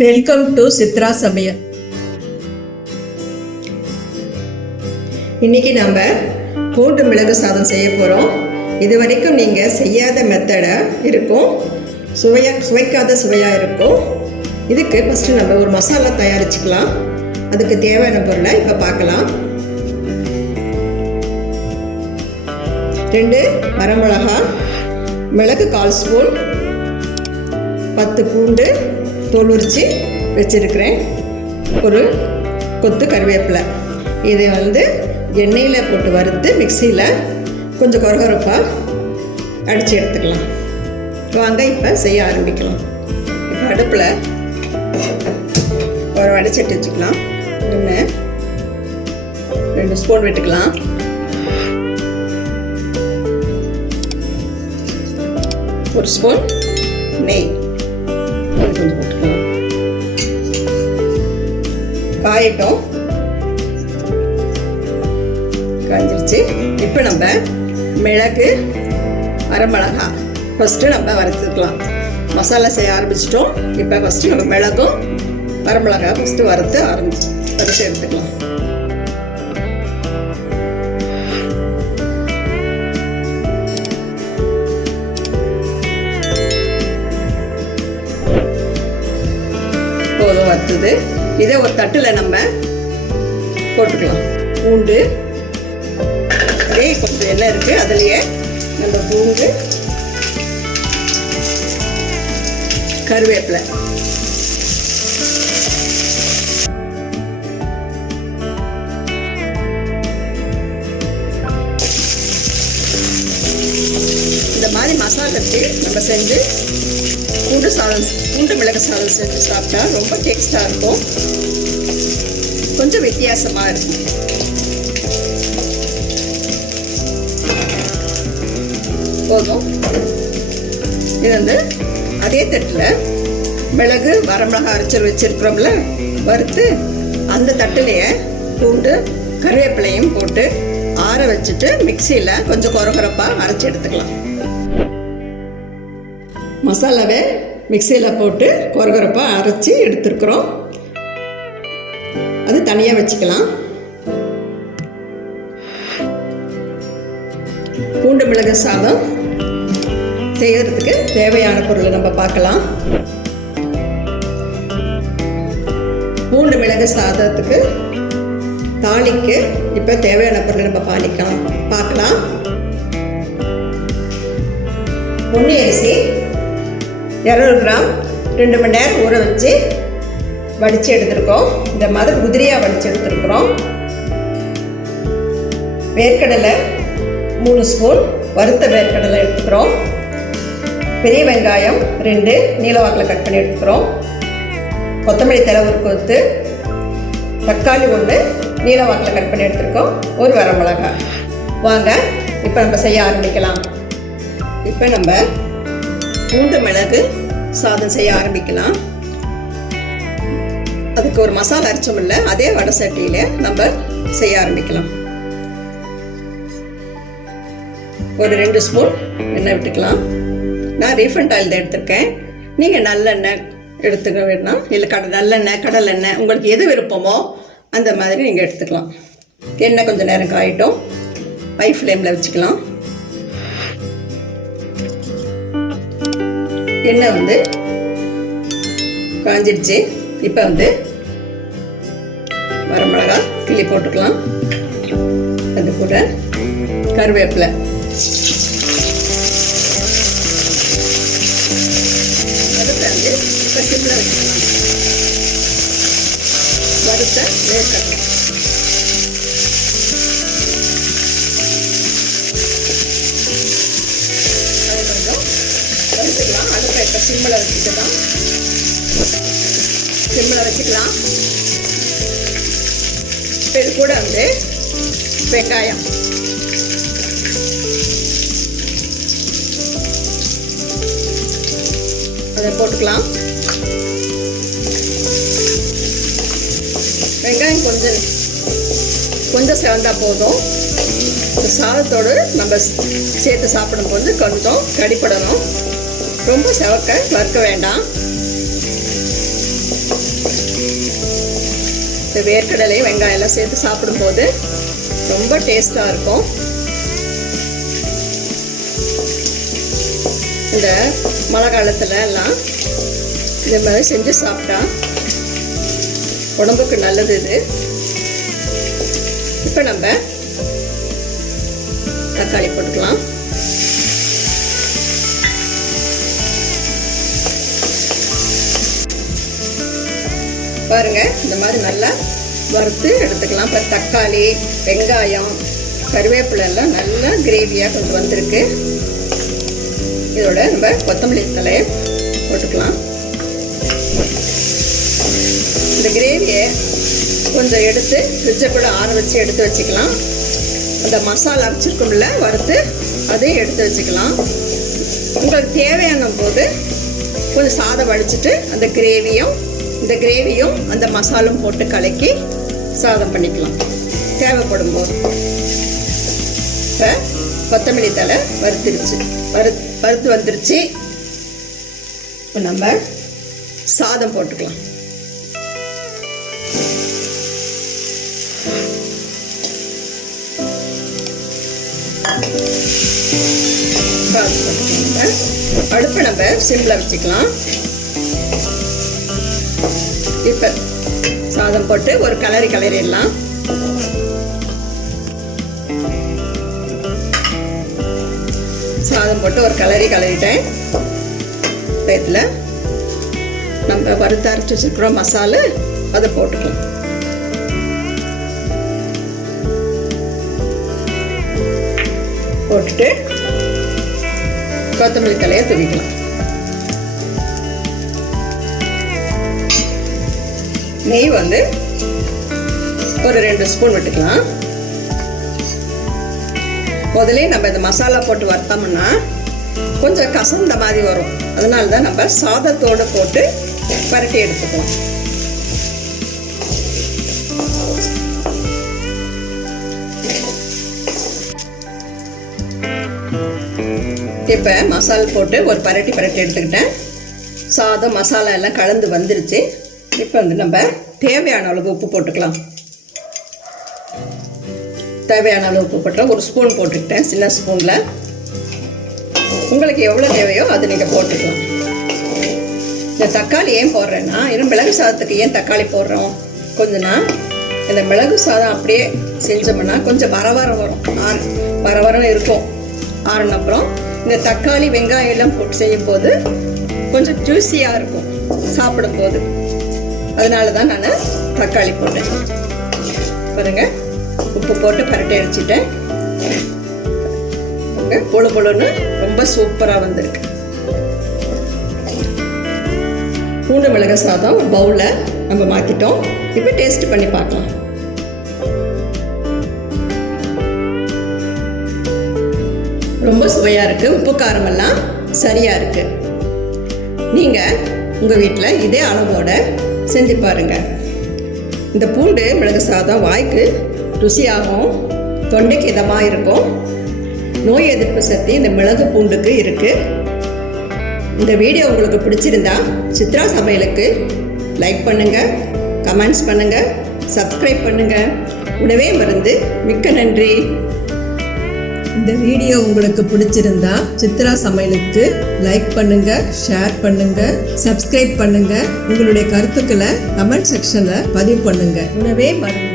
Welcome to Chitra சமையல் இன்னைக்கு நம்ம பூண்டு மிளகு சாதம் செய்ய போகிறோம் இது வரைக்கும் நீங்கள் செய்யாத மெத்தடை இருக்கும். சுவையா சுவைக்காத சுவையாக இருக்கும். இதுக்கு ஃபஸ்ட்டு நம்ம ஒரு மசாலா தயாரிச்சுக்கலாம். அதுக்கு தேவையான பொருளை இப்போ பார்க்கலாம். ரெண்டு வரமிளகா மிளகு கால் ஸ்பூன் பத்து பூண்டு தோல் உரித்து வச்சுருக்கிறேன். ஒரு கொத்து கருவேப்பிலை. இதை வந்து எண்ணெயில் போட்டு வறுத்து மிக்சியில் கொஞ்சம் கொரகொரப்பாக அடித்து எடுத்துக்கலாம். வாங்க இப்போ செய்ய ஆரம்பிக்கலாம். இப்போ அடுப்பில் ஒரு வடைச்சட்டி வச்சுக்கலாம். ஒன்று ரெண்டு ஸ்பூன் விட்டுக்கலாம். ஒரு ஸ்பூன் நெய். அது கொஞ்சம் போட்டுக்கலாம் காயட்டும். காய்ஞ்சிருச்சு இப்போ நம்ம மிளகு அரைமிளகா ஃபஸ்ட்டு நம்ம வறுத்துக்கலாம். மசாலா செய்ய ஆரம்பிச்சிட்டோம். இப்போ ஃபஸ்ட்டு நம்ம மிளகும் வரமிளகா ஃபஸ்ட்டு வறுத்து ஆரம்பிச்சு வறுத்து எடுத்துக்கலாம். போதும் இதை ஒரு தட்டில் நம்ம போட்டுக்கலாம். பூண்டு. அதே கொஞ்சம் எண்ணெய் இருக்குது அதுலேயே நம்ம பூண்டு கருவேப்பிலை. இந்த மாதிரி மசாலாக்கு நம்ம செஞ்சு சாதம் பூண்டு மிளகு சாதம் செஞ்சு சாப்பிட்டா ரொம்ப டேஸ்ட்டாக இருக்கும். கொஞ்சம் வித்தியாசமாக இருக்கும். போதும். இது வந்து அதே தட்டில் மிளகு வரமிளகா அரைச்சி வச்சிருக்கிறோம்ல வறுத்து அந்த தட்டுலேயே பூண்டு கருவேப்பிலையும் போட்டு ஆற வச்சுட்டு மிக்சியில் கொஞ்சம் குறகுறப்பாக அரைச்சி எடுத்துக்கலாம். மசாலாவே மிக்சியில் போட்டு கொரகொரப்பாக அரைச்சி எடுத்துருக்குறோம். அது தனியாக வச்சுக்கலாம். பூண்டு மிளகு சாதம் செய்கிறதுக்கு தேவையான பொருளை நம்ம பார்க்கலாம். பூண்டு மிளகு சாதத்துக்கு தாளிக்கு இப்போ தேவையான பொருளை நம்ம பாலிக்கலாம். பார்க்கலாம். பொன்னி அரிசி இரநூறு கிராம் ரெண்டு மணி நேரம் ஊற வச்சு வடித்து எடுத்திருக்கோம். இந்த மாதிரி உதிரியாக வடித்து எடுத்துருக்குறோம். வேர்க்கடலை மூணு ஸ்பூன் வறுத்த வேர்க்கடலை எடுத்துக்கிறோம். பெரிய வெங்காயம் ரெண்டு நீலவாக்கில் கட் பண்ணி எடுத்துக்கிறோம். கொத்தமல்லி தலை ஒரு கொத்து தக்காளி ஒன்று நீலவாக்கில் கட் பண்ணி எடுத்துருக்கோம். ஒரு வரமிளகாய். வாங்க இப்போ நம்ம செய்ய ஆரம்பிக்கலாம். இப்போ நம்ம பூண்டு மிளகு சாதம் செய்ய ஆரம்பிக்கலாம். அதுக்கு ஒரு மசாலா அரைச்சோம் இல்லை அதே வடை சட்டியில் நம்ம செய்ய ஆரம்பிக்கலாம். ஒரு ரெண்டு ஸ்பூன் எண்ணெய் விட்டுக்கலாம். நான் ரீஃபண்ட் ஆயில் தான் எடுத்திருக்கேன். நீங்கள் நல்லெண்ணெய் எடுத்துக்க வேணாம் இல்லை கடை நல்லெண்ணெய் கடலெண்ணெய் உங்களுக்கு எது விருப்பமோ அந்த மாதிரி நீங்கள் எடுத்துக்கலாம். எண்ணெய் கொஞ்சம் நேரம் காயிட்டும். ஹை ஃப்ளேமில் வச்சுக்கலாம். எண்ணெய் வந்து காஞ்சிடுச்சு. இப்போ வந்து வரமிளகா கிள்ளி போட்டுக்கலாம். அது கூட கருவேப்பிலை. அடுத்து வந்து இப்போ சிம்மில் வச்சுக்கலாம். வறுத்த வேர்க்கடலை. சிம்மில் வச்சுக்கலாம். சிம்மில் வச்சுக்கலாம். இது கூட வந்து வெங்காயம். அதை போட்டுக்கலாம். வெங்காயம் கொஞ்சம் கொஞ்சம் சிவந்தா போதும். சாதத்தோடு நம்ம சேர்த்து சாப்பிடும்போது கொஞ்சம் கடிப்படணும். ரொம்ப செவக்க வறுக்க வேண்டாம். இந்த வேர்க்கடலை வெங்காயம் எல்லாம் சேர்த்து சாப்பிடும்போது ரொம்ப டேஸ்ட்டாக இருக்கும். இந்த மழை காலத்தில் எல்லாம் இந்த மாதிரி செஞ்சு சாப்பிட்டா உடம்புக்கு நல்லது இது. இப்போ நம்ம தக்காளி போட்டுக்கலாம். பாருங்க இந்த மாதிரி நல்லா வறுத்து எடுத்துக்கலாம். இப்போ தக்காளி வெங்காயம் கருவேப்பிலை எல்லாம் நல்லா கிரேவியாக கொஞ்சம் வந்திருக்கு. இதோட நம்ம கொத்தமல்லி தலையை போட்டுக்கலாம். இந்த கிரேவியை கொஞ்சம் எடுத்து ஃப்ரிட்ஜை கூட ஆற வச்சு எடுத்து வச்சுக்கலாம். அந்த மசாலா அரைச்சிருக்கோம்ல வறுத்து அதையும் எடுத்து வச்சுக்கலாம். உங்களுக்கு தேவையான போது கொஞ்சம் சாதம் வடிச்சிட்டு அந்த கிரேவியும் இந்த கிரேவியும் அந்த மசாலும் போட்டு கலக்கி சாதம் பண்ணிக்கலாம். தேவைப்படும் போது. இப்போ கொத்தமல்லி தலை வறுத்துருச்சு. வறு வறுத்து வந்துருச்சு. இப்போ நம்ம சாதம் போட்டுக்கலாம். அடுப்பை நம்ம சிம்பிளாக வச்சுக்கலாம். இப்போ சாதம் போட்டு ஒரு கலரி கலரிடலாம். சாதம் போட்டு ஒரு கலரி கலரிட்டேன். இப்போ இதில் நம்ம வறுத்து அரைச்சி வச்சுருக்குறோம் மசாலு அதை போட்டுக்கலாம். போட்டுட்டு கொத்தமல்லி தலையை துவிக்கலாம். நெய் வந்து ஒரு ரெண்டு ஸ்பூன் விட்டுக்கலாம். முதலே நம்ம இந்த மசாலா போட்டு வறுத்தோம்னா கொஞ்சம் கசந்த மாதிரி வரும். அதனால தான் நம்ம சாதத்தோடு போட்டு பரட்டி எடுத்துக்குவோம் இப்போ மசால் போட்டு ஒரு பரட்டி பரட்டி எடுத்துக்கிட்டேன். சாதம் மசாலா எல்லாம் கலந்து வந்துருச்சு. இப்போ வந்து நம்ம தேவையான அளவு உப்பு போட்டுக்கலாம். தேவையான அளவு உப்பு போட்டுக்கலாம் ஒரு ஸ்பூன் போட்டுக்கிட்டேன் சின்ன ஸ்பூனில் உங்களுக்கு எவ்வளோ தேவையோ அது நீங்கள் போட்டுக்கலாம். இந்த தக்காளி ஏன் போடுறேன்னா இன்னும் மிளகு சாதத்துக்கு ஏன் தக்காளி போடுறோம்? கொஞ்சம்னா இந்த மிளகு சாதம் அப்படியே செஞ்சோம்னா கொஞ்சம் வரவரம் வரும். ஆறு வரவரம் இருக்கும். ஆறுனப்புறம் இந்த தக்காளி வெங்காயம் எல்லாம் போட்டு செய்யும் போது கொஞ்சம் ஜூஸியாக இருக்கும் சாப்பிடும்போது. அதனால தான் நான் தக்காளி போட்டேன். பாருங்க உப்பு போட்டு பரட்டை அடிச்சிட்டேன் பொழு பொழுன்னு ரொம்ப சூப்பராக வந்திருக்கு. பூண்டு மிளகு சாதம் பவுலை பவுலில் நம்ம மாற்றிட்டோம் இப்போ டேஸ்ட் பண்ணி பார்க்கலாம். ரொம்ப சுவையாக இருக்குது உப்பு காரமெல்லாம் சரியாக இருக்குது நீங்கள் உங்கள் வீட்டில் இதே அளவோட செஞ்சு பாருங்கள் இந்த பூண்டு மிளகு சாதம் வாய்க்கு ருசியாகவும் தொண்டைக்கு இதமாக இருக்கும். நோய் எதிர்ப்பு சக்தி இந்த மிளகு பூண்டுக்கு இருக்குது இந்த வீடியோ உங்களுக்கு பிடிச்சிருந்தா சித்ரா சமையலுக்கு லைக் பண்ணுங்கள் கமெண்ட்ஸ் பண்ணுங்கள் சப்ஸ்கிரைப் பண்ணுங்கள் உணவே மருந்து மிக்க நன்றி. இந்த வீடியோ உங்களுக்கு பிடிச்சிருந்தா சித்ரா சமையலுக்கு லைக் பண்ணுங்க ஷேர் பண்ணுங்க சப்ஸ்கிரைப் பண்ணுங்க. உங்களுடைய கருத்துக்களை கமெண்ட் செக்ஷன்ல பதிவு பண்ணுங்க. உணவே மருந்து